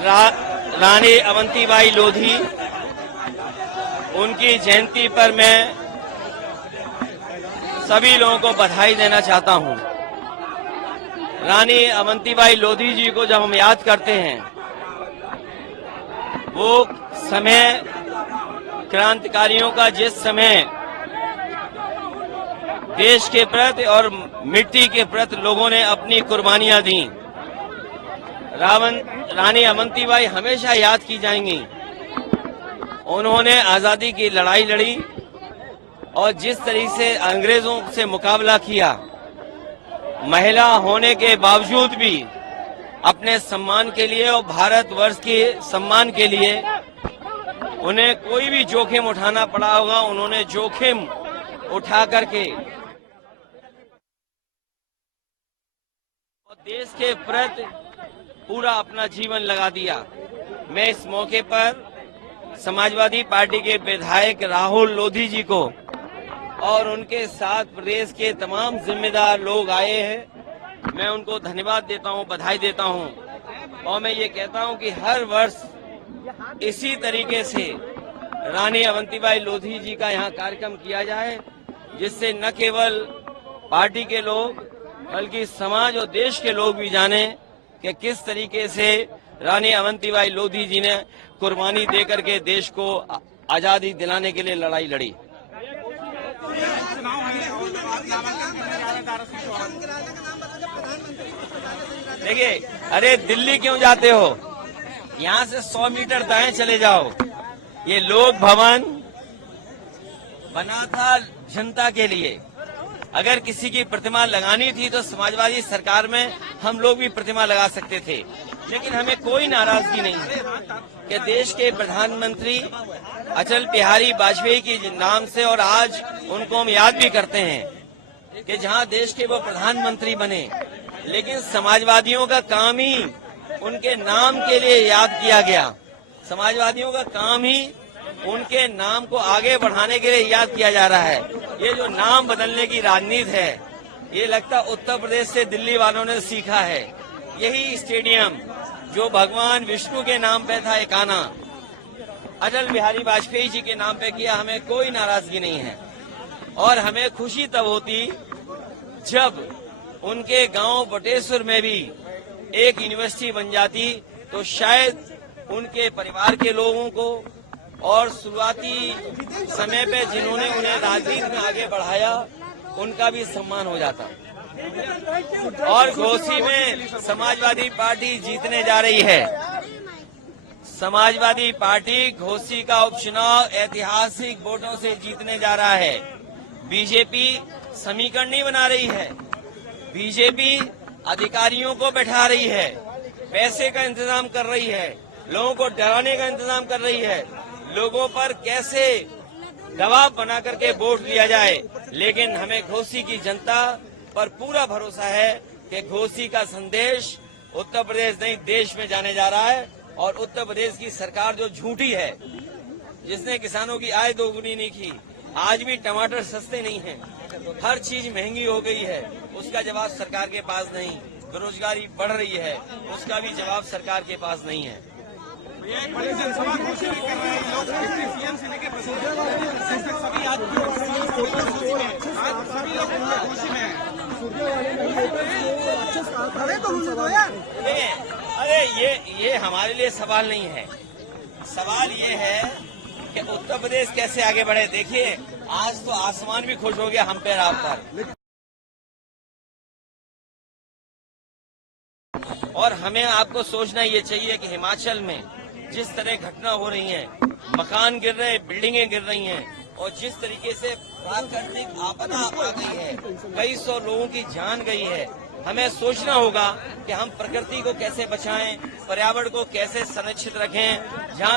रानी अवंतीबाई लोधी, उनकी जयंती पर मैं सभी लोगों को बधाई देना चाहता हूं। रानी अवंतीबाई लोधी जी को जब हम याद करते हैं, वो समय क्रांतिकारियों का, जिस समय देश के प्रति और मिट्टी के प्रति लोगों ने अपनी कुर्बानियां दी। रानी अवंतीबाई हमेशा याद की जाएंगी। उन्होंने आजादी की लड़ाई लड़ी और जिस तरीके से अंग्रेजों से मुकाबला किया, महिला होने के बावजूद भी अपने सम्मान के लिए और भारतवर्ष के सम्मान के लिए उन्हें कोई भी जोखिम उठाना पड़ा होगा, उन्होंने जोखिम उठा करके और देश के प्रति पूरा अपना जीवन लगा दिया। मैं इस मौके पर समाजवादी पार्टी के विधायक राहुल लोधी जी को और उनके साथ प्रदेश के तमाम जिम्मेदार लोग आए हैं, मैं उनको धन्यवाद देता हूं, बधाई देता हूं। और मैं ये कहता हूं कि हर वर्ष इसी तरीके से रानी अवंतीबाई लोधी जी का यहाँ कार्यक्रम किया जाए, जिससे न केवल पार्टी के लोग बल्कि समाज और देश के लोग भी जाने कि किस तरीके से रानी अवंतीबाई लोधी जी ने कुर्बानी देकर के देश को आजादी दिलाने के लिए लड़ाई लड़ी। देखिए, अरे दिल्ली क्यों जाते हो? यहाँ से 100 मीटर दाएं चले जाओ। ये लोक भवन बना था जनता के लिए। अगर किसी की प्रतिमा लगानी थी तो समाजवादी सरकार में हम लोग भी प्रतिमा लगा सकते थे, लेकिन हमें कोई नाराजगी नहीं है कि देश के प्रधानमंत्री अटल बिहारी वाजपेयी के नाम से, और आज उनको हम याद भी करते हैं कि जहां देश के वो प्रधानमंत्री बने, लेकिन समाजवादियों का काम ही उनके नाम के लिए याद किया गया। समाजवादियों का काम ही उनके नाम को आगे बढ़ाने के लिए याद किया जा रहा है। ये जो नाम बदलने की राजनीति है, ये लगता उत्तर प्रदेश से दिल्ली वालों ने सीखा है। यही स्टेडियम जो भगवान विष्णु के नाम पे था, एकाना, अटल बिहारी वाजपेयी जी के नाम पे किया, हमें कोई नाराजगी नहीं है। और हमें खुशी तब होती जब उनके गांव बटेश्वर में भी एक यूनिवर्सिटी बन जाती, तो शायद उनके परिवार के लोगों को और शुरुआती समय पे जिन्होंने उन्हें राजनीति में आगे बढ़ाया, उनका भी सम्मान हो जाता। और घोसी में समाजवादी पार्टी जीतने जा रही है। समाजवादी पार्टी घोसी का उपचुनाव ऐतिहासिक वोटों से जीतने जा रहा है। बीजेपी समीकरण नहीं बना रही है, बीजेपी अधिकारियों को बैठा रही है, पैसे का इंतजाम कर रही है, लोगों को डराने का इंतजाम कर रही है, लोगों पर कैसे दबाव बना करके वोट लिया जाए। लेकिन हमें घोसी की जनता पर पूरा भरोसा है कि घोसी का संदेश उत्तर प्रदेश नहीं देश में जाने जा रहा है। और उत्तर प्रदेश की सरकार जो झूठी है, जिसने किसानों की आय दोगुनी नहीं की, आज भी टमाटर सस्ते नहीं हैं, हर चीज महंगी हो गई है, उसका जवाब सरकार के पास नहीं। बेरोजगारी बढ़ रही है, उसका भी जवाब सरकार के पास नहीं है। बड़ी जनसभा घोषित कर रहे हैं लोग, सीएम से लेकर सभी आज सभी लोग खुशी में हैं। अरे ये हमारे लिए सवाल नहीं है। सवाल ये है कि उत्तर प्रदेश कैसे आगे बढ़े। देखिए, आज तो आसमान भी खुश हो गया हम पे रात पर। और हमें आपको सोचना ये चाहिए कि हिमाचल में जिस तरह घटना हो रही है, मकान गिर रहे हैं, बिल्डिंगें गिर रही हैं, और जिस तरीके से प्राकृतिक आपदा आ गई है, कई सौ लोगों की जान गई है, हमें सोचना होगा कि हम प्रकृति को कैसे बचाएं, पर्यावरण को कैसे संरक्षित रखें। जहां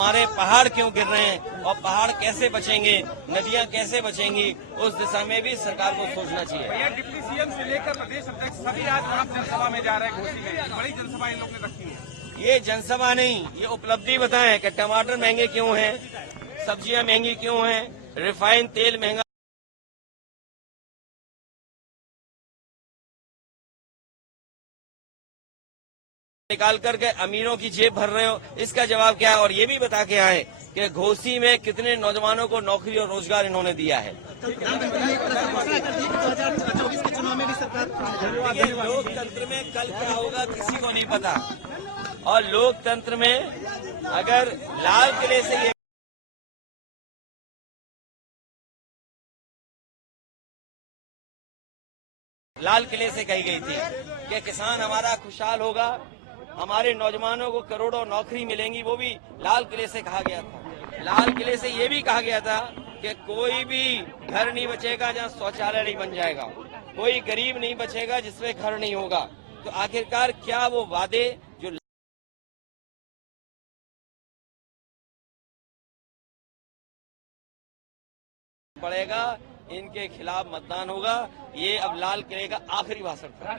हमारे पहाड़ क्यों गिर रहे हैं और पहाड़ कैसे बचेंगे, नदियां कैसे बचेंगी, उस दिशा में भी सरकार को सोचना चाहिए। भैया, डिप्टी सीएम से लेकर प्रदेश अध्यक्ष सभी आज आप जनसभा में जा रहे हैं। घोसी में बड़ी जनसभा इन लोग ने रखी है। ये जनसभा नहीं, ये उपलब्धि बताएं कि टमाटर महंगे क्यों हैं, सब्जियां महंगी क्यों हैं, रिफाइंड तेल महंगा निकाल करके अमीरों की जेब भर रहे हो, इसका जवाब क्या है? और ये भी बता के आए कि घोसी में कितने नौजवानों को नौकरी और रोजगार इन्होंने दिया है। देखिए, लोकतंत्र में कल क्या होगा किसी को नहीं पता, और लोकतंत्र में अगर लाल किले से ये लाल किले से कही गई थी कि किसान हमारा खुशहाल होगा, हमारे नौजवानों को करोड़ों नौकरी मिलेंगी, वो भी लाल किले से कहा गया था। लाल किले से ये भी कहा गया था कि कोई भी घर नहीं बचेगा जहां शौचालय नहीं बन जाएगा, कोई गरीब नहीं बचेगा जिसमें घर नहीं होगा। तो आखिरकार क्या वो वादे जो पड़ेगा, इनके खिलाफ मतदान होगा। ये अब लाल किले का आखिरी भाषण था।